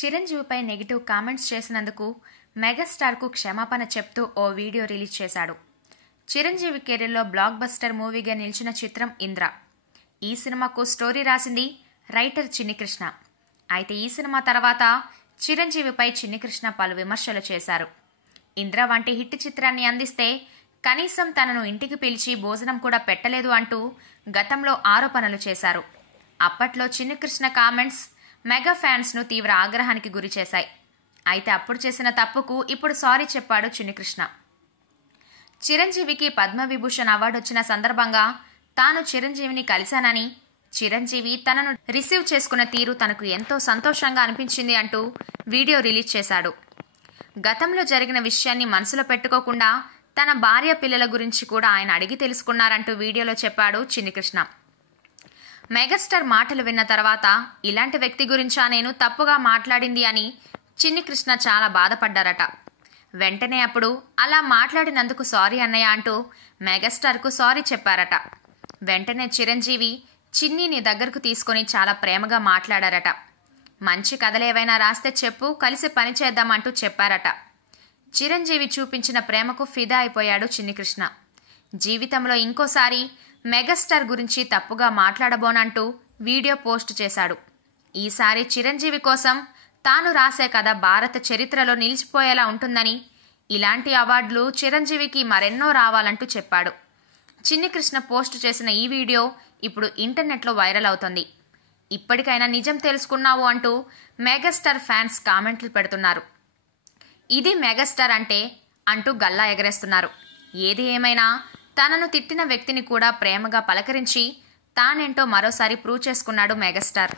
చిరంజీవిపై negative comments చేసినందుకు మెగాస్టార్కు క్షమాపణ చెప్తూ ఓ వీడియో రిలీజ్ చేశాడు. చిరంజీవి కెరీర్లో బ్లాక్ బస్టర్ మూవీగా నిలిచిన చిత్రం ఇంద్ర. ఈ సినిమాకు స్టోరీ రాసింది రైటర్ చిన్నికృష్ణ. అయితే ఈ సినిమా తర్వాత చిరంజీవిపై చిన్నికృష్ణ పలు విమర్శలు చేశారు. ఇంద్ర వంటి హిట్ చిత్రాన్ని అందిస్తే కనీసం తనను ఇంటికి పిలిచి భోజనం కూడా పెట్టలేదు అంటూ గతంలో ఆరోపణలు చేశారు. అప్పట్లో చిన్నికృష్ణ కామెంట్స్ మెగా ఫ్యాన్స్ను తీవ్ర ఆగ్రహానికి గురి చేశాయి. అయితే అప్పుడు చేసిన తప్పుకు ఇప్పుడు సారీ చెప్పాడు చిన్నికృష్ణ. చిరంజీవికి పద్మవిభూషణ్ అవార్డు వచ్చిన సందర్భంగా తాను చిరంజీవిని కలిశానని, చిరంజీవి తనను రిసీవ్ చేసుకున్న తీరు తనకు ఎంతో సంతోషంగా అనిపించింది అంటూ వీడియో రిలీజ్ చేశాడు. గతంలో జరిగిన విషయాన్ని మనసులో పెట్టుకోకుండా తన భార్య పిల్లల గురించి కూడా ఆయన అడిగి తెలుసుకున్నారంటూ వీడియోలో చెప్పాడు చిన్నికృష్ణ. మెగాస్టార్ మాటలు విన్న తర్వాత ఇలాంటి వ్యక్తి గురించా నేను తప్పుగా మాట్లాడింది అని చిన్నికృష్ణ చాలా బాధపడ్డారట. వెంటనే అప్పుడు అలా మాట్లాడినందుకు సారీ అన్నయ్య అంటూ మెగాస్టార్కు సారీ చెప్పారట. వెంటనే చిరంజీవి చిన్నీని దగ్గరకు తీసుకుని చాలా ప్రేమగా మాట్లాడారట. మంచి కథలేవైనా రాస్తే చెప్పు, కలిసి పనిచేద్దామంటూ చెప్పారట. చిరంజీవి చూపించిన ప్రేమకు ఫిదా అయిపోయాడు చిన్నికృష్ణ. జీవితంలో ఇంకోసారి మెగాస్టార్ గురించి తప్పుగా మాట్లాడబోనంటూ వీడియో పోస్ట్ చేశాడు. ఈసారి చిరంజీవి కోసం తాను రాసే కథ భారత చరిత్రలో నిలిచిపోయేలా ఉంటుందని, ఇలాంటి అవార్డులు చిరంజీవికి మరెన్నో రావాలంటూ చెప్పాడు. చిన్నికృష్ణ పోస్ట్ చేసిన ఈ వీడియో ఇప్పుడు ఇంటర్నెట్లో వైరల్ అవుతోంది. ఇప్పటికైనా నిజం తెలుసుకున్నావు అంటూ మెగాస్టార్ ఫ్యాన్స్ కామెంట్లు పెడుతున్నారు. ఇది మెగాస్టార్ అంటే అంటూ గల్లా ఎగరేస్తున్నారు. ఏది ఏమైనా తనను తిట్టిన వ్యక్తిని కూడా ప్రేమగా పలకరించి తానేంటో మరోసారి ప్రూవ్ చేసుకున్నాడు మెగాస్టార్.